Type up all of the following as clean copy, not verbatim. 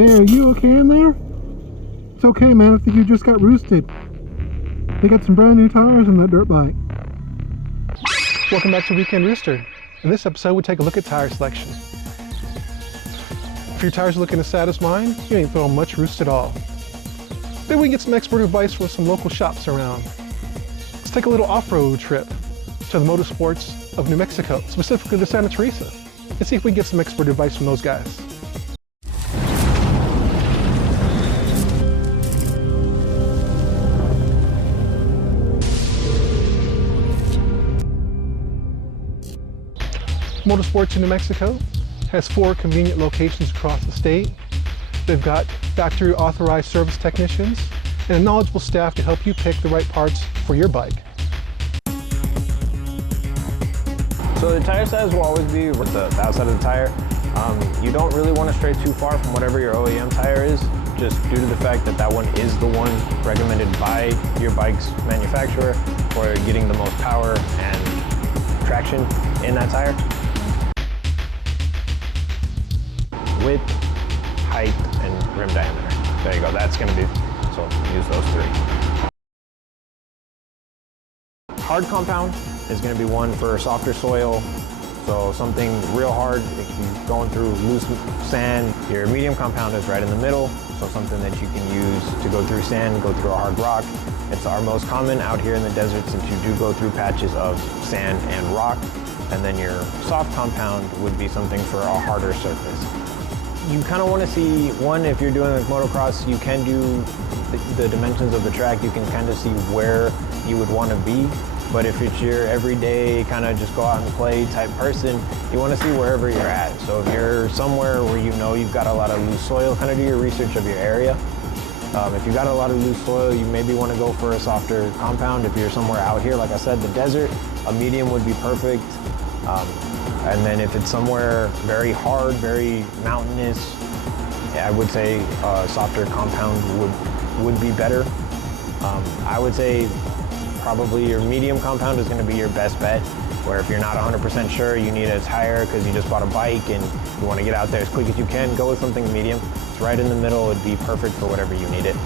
Hey, are you okay in there? It's okay, man. I think you just got roosted. They got some brand new tires on that dirt bike. Welcome back to Weekend Rooster. In this episode, we take a look at tire selection. If your tires are looking as sad as mine, you ain't throwing much roost at all. Maybe we can get some expert advice from some local shops around. Let's take a little off-road trip to the Motorsports of New Mexico, specifically to Santa Teresa, and see if we can get some expert advice from those guys. Motorsports in New Mexico has 4 convenient locations across the state. They've got factory authorized service technicians and a knowledgeable staff to help you pick the right parts for your bike. So the tire size will always be with the outside of the tire. You don't really want to stray too far from whatever your OEM tire is, just due to the fact that that one is the one recommended by your bike's manufacturer for getting the most power and traction in that tire. Width, height, and rim diameter. There you go, that's gonna be, so use those 3. Hard compound is gonna be one for softer soil, so something real hard, if you're going through loose sand. Your medium compound is right in the middle, so something that you can use to go through sand, go through a hard rock. It's our most common out here in the desert since you do go through patches of sand and rock. And then your soft compound would be something for a harder surface. You kind of want to see, one, if you're doing like motocross, you can do the dimensions of the track. You can kind of see where you would want to be. But if it's your everyday kind of just go out and play type person, you want to see wherever you're at. So if you're somewhere where you know you've got a lot of loose soil, kind of do your research of your area. If you've got a lot of loose soil, you maybe want to go for a softer compound. If you're somewhere out here, like I said, the desert, a medium would be perfect. And then if it's somewhere very hard, very mountainous, I would say a softer compound would be better. I would say probably your medium compound is going to be your best bet, where if you're not 100% sure you need a tire because you just bought a bike and you want to get out there as quick as you can, go with something medium. It's right in the middle, it'd be perfect for whatever you need it.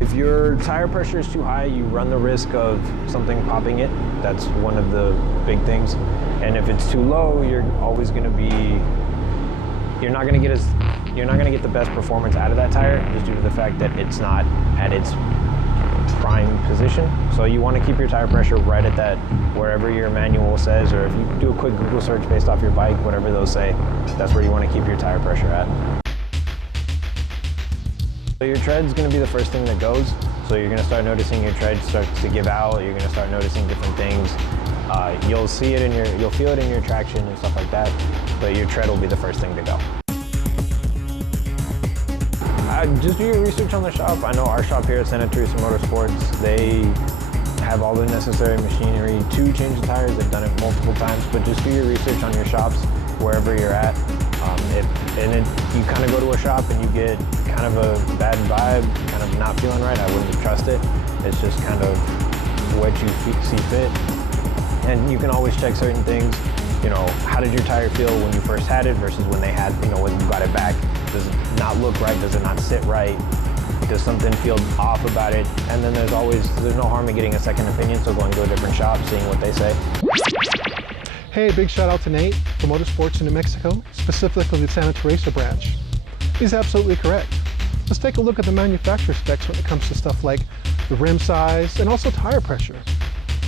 If your tire pressure is too high, you run the risk of something popping it. That's one of the big things. And if it's too low, you're always going to be, you're not going to get the best performance out of that tire just due to the fact that it's not at its prime position. So you want to keep your tire pressure right at that, wherever your manual says, or if you do a quick Google search based off your bike, whatever those say, that's where you want to keep your tire pressure at. So your tread is going to be the first thing that goes. So you're going to start noticing your tread starts to give out. You're going to start noticing different things. You'll see it you'll feel it in your traction and stuff like that. But your tread will be the first thing to go. Just do your research on the shop. I know our shop here at Santa Teresa Motorsports, they have all the necessary machinery to change the tires. They've done it multiple times, but just do your research on your shops wherever you're at. You kind of go to a shop and you get kind of a bad vibe, kind of not feeling right, I wouldn't trust it. It's just kind of what you see fit. And you can always check certain things. You know, how did your tire feel when you first had it versus when they had, when you got it back? Does it not look right? Does it not sit right? Does something feel off about it? And then there's no harm in getting a second opinion, so going to a different shop, seeing what they say. Hey, big shout out to Nate from Motorsports in New Mexico, specifically the Santa Teresa branch. He's absolutely correct. Let's take a look at the manufacturer specs when it comes to stuff like the rim size and also tire pressure.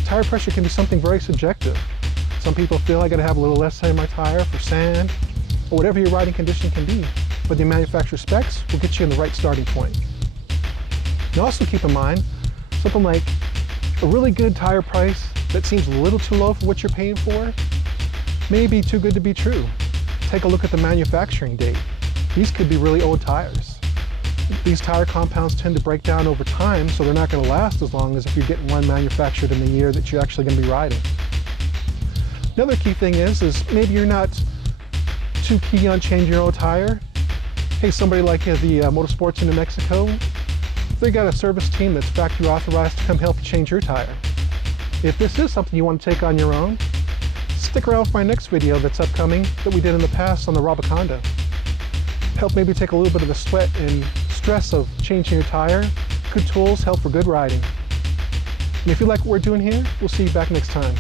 Tire pressure can be something very subjective. Some people feel I gotta have a little less in my tire for sand or whatever your riding condition can be, but the manufacturer specs will get you in the right starting point. And also keep in mind, something like a really good tire price that seems a little too low for what you're paying for may be too good to be true. Take a look at the manufacturing date. These could be really old tires. These tire compounds tend to break down over time, so they're not going to last as long as if you're getting one manufactured in the year that you're actually going to be riding. Another key thing is maybe you're not too keen on changing your old tire. Hey, somebody like the Motorsports in New Mexico, they got a service team that's factory authorized to come help you change your tire. If this is something you want to take on your own, Stick around for my next video that's upcoming that we did in the past on the Roboconda. Help maybe take a little bit of the sweat and stress of changing your tire. Good tools help for good riding. And if you like what we're doing here, we'll see you back next time.